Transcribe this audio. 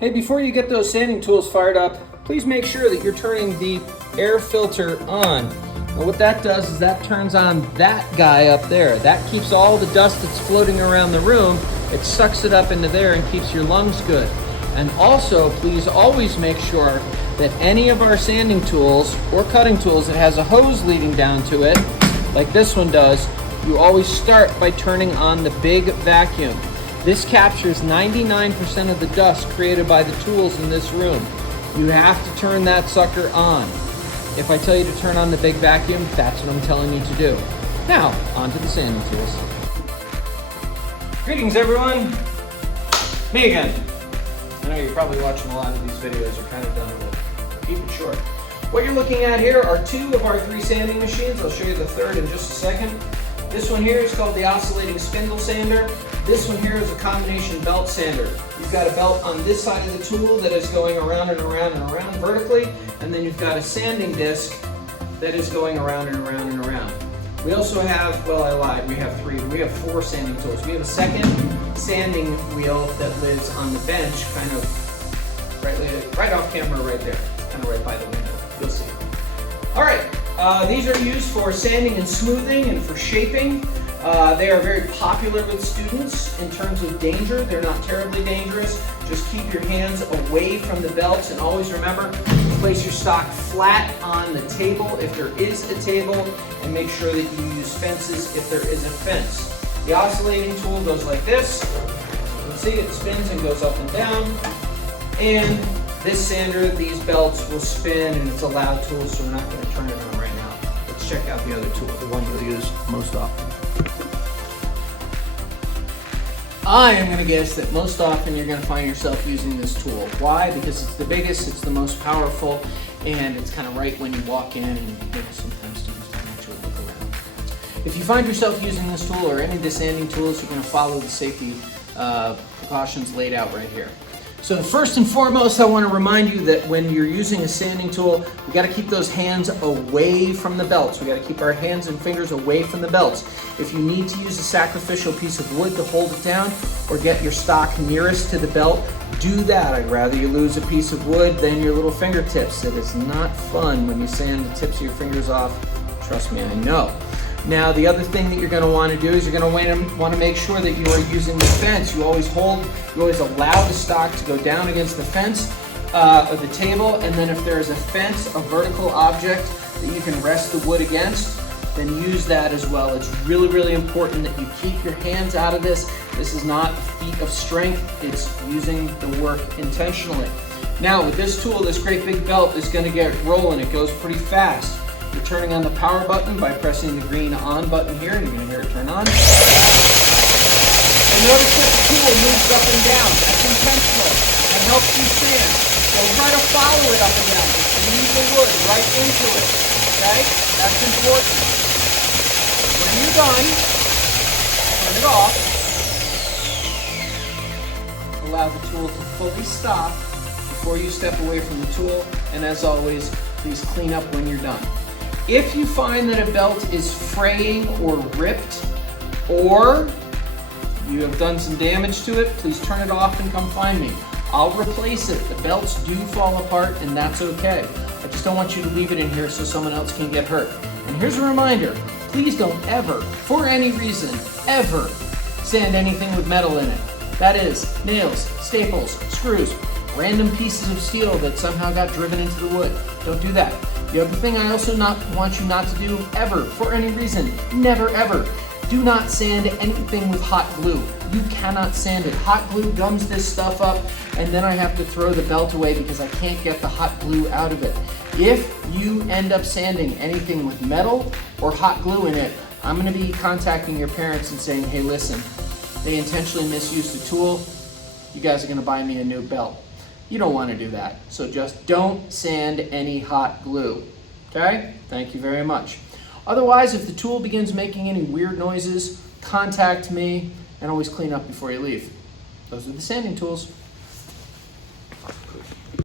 Hey, before you get those sanding tools fired up, please make sure that you're turning the air filter on. Now what that does is that turns on that guy up there. That keeps all the dust that's floating around the room, it sucks it up into there and keeps your lungs good. And also, please always make sure that any of our sanding tools or cutting tools that has a hose leading down to it, like this one does, you always start by turning on the big vacuum. This captures 99% of the dust created by the tools in this room. You have to turn that sucker on. If I tell you to turn on the big vacuum, that's what I'm telling you to do. Now, on to the sanding tools. Greetings everyone, me again. I know you're probably watching a lot of these videos, you're kind of done with it. Keep it short. What you're looking at here are two of our three sanding machines. I'll show you the third in just a second. This one here is called the oscillating spindle sander. This one here is a combination belt sander. You've got a belt on this side of the tool that is going around and around and around vertically, and then you've got a sanding disc that is going around and around and around. We also have, well I lied, we have three. We have four sanding tools. We have a second sanding wheel that lives on the bench, kind of right off camera right there, kind of right by the window. You'll see. All right, these are used for sanding and smoothing and for shaping. They are very popular with students in terms of danger. They're not terribly dangerous. Just keep your hands away from the belts, and always remember to place your stock flat on the table if there is a table, and make sure that you use fences if there is a fence. The oscillating tool goes like this. You can see it spins and goes up and down. And this sander, these belts will spin, and it's a loud tool, so we're not going to turn it on right now. Let's check out the other tool, the one you'll use most often. I am going to guess that most often you're going to find yourself using this tool. Why? Because it's the biggest, it's the most powerful, and it's kind of right when you walk in, and sometimes students don't actually look around. If you find yourself using this tool or any of the sanding tools, you're going to follow the safety precautions laid out right here. So first and foremost, I want to remind you that when you're using a sanding tool, we got to keep those hands away from the belts. We got to keep our hands and fingers away from the belts. If you need to use a sacrificial piece of wood to hold it down or get your stock nearest to the belt, do that. I'd rather you lose a piece of wood than your little fingertips. It is not fun when you sand the tips of your fingers off. Trust me, I know. Now, the other thing that you're going to want to do is you're going to want to make sure that you are using the fence. You always allow the stock to go down against the fence of the table, and then if there is a fence, a vertical object that you can rest the wood against, then use that as well. It's really, really important that you keep your hands out of this. This is not a feat of strength, it's using the work intentionally. Now, with this tool, this great big belt is going to get rolling. It goes pretty fast. You're turning on the power button by pressing the green on button here, and you're going to hear it turn on. And notice that the tool moves up and down. That's intentional. That helps you sand. Don't try to follow it up and down. Just leave the wood right into it. Okay? That's important. When you're done, turn it off. Allow the tool to fully stop before you step away from the tool. And as always, please clean up when you're done. If you find that a belt is fraying or ripped, or you have done some damage to it, please turn it off and come find me. I'll replace it. The belts do fall apart, and that's okay. I just don't want you to leave it in here so someone else can get hurt. And here's a reminder, please don't ever, for any reason, ever sand anything with metal in it. That is, nails, staples, screws, random pieces of steel that somehow got driven into the wood. Don't do that. The other thing I also want you not to do ever, for any reason, never ever, do not sand anything with hot glue. You cannot sand it. Hot glue gums this stuff up, and then I have to throw the belt away because I can't get the hot glue out of it. If you end up sanding anything with metal or hot glue in it, I'm going to be contacting your parents and saying, hey, listen, they intentionally misused the tool. You guys are going to buy me a new belt. You don't want to do that. So just don't sand any hot glue. Okay? Thank you very much. Otherwise, if the tool begins making any weird noises, contact me, and always clean up before you leave. Those are the sanding tools.